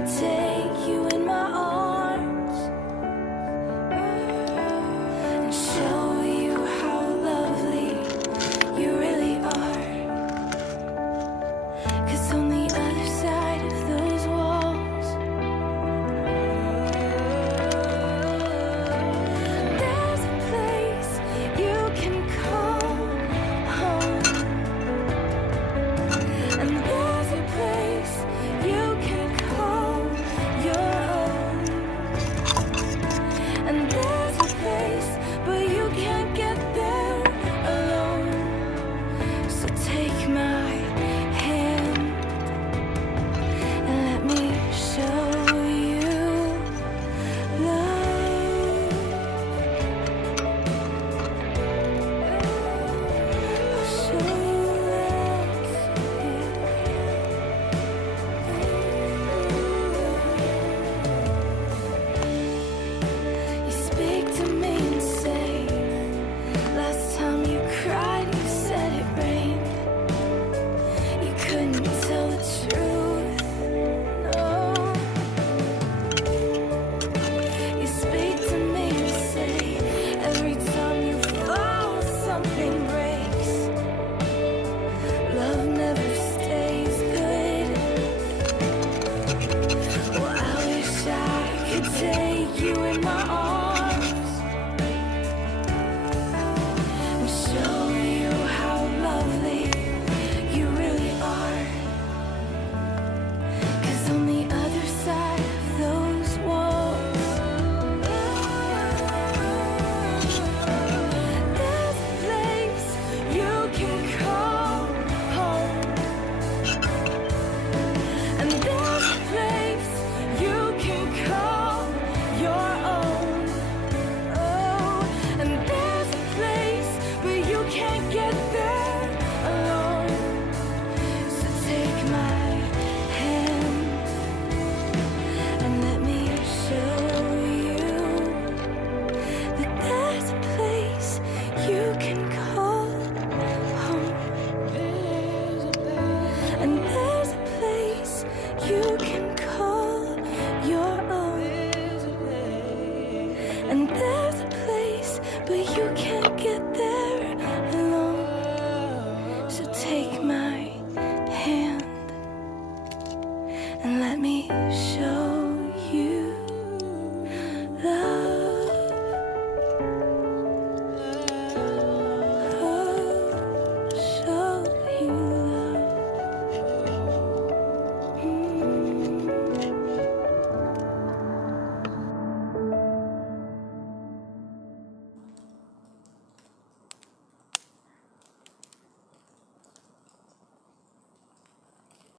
could take you in my arms and show you how lovely you really are. 'Cause on the other side of those walls, there's a place you can call home. And there's a place you can call your own. And there's a place, but you can't get there alone. So take my hand and let me show you love. I'll show you You speak to me and say, last time you cried, you said it rained. You couldn't tell the truth, no. You speak to me and say, every time you fall, something breaks. Love never stays good. Well, I wish I could take you in my arms and show you how lovely you really are. 'Cause on the other side of those walls, there's a place you can call home. And there's a place you can call your own. Oh, and there's a place, but you can't get there alone. So take my hand and let me show you that there's a place you can call home. And there's a place you can call your own. And there's a place, but you can't get there alone. So take my hand and let me show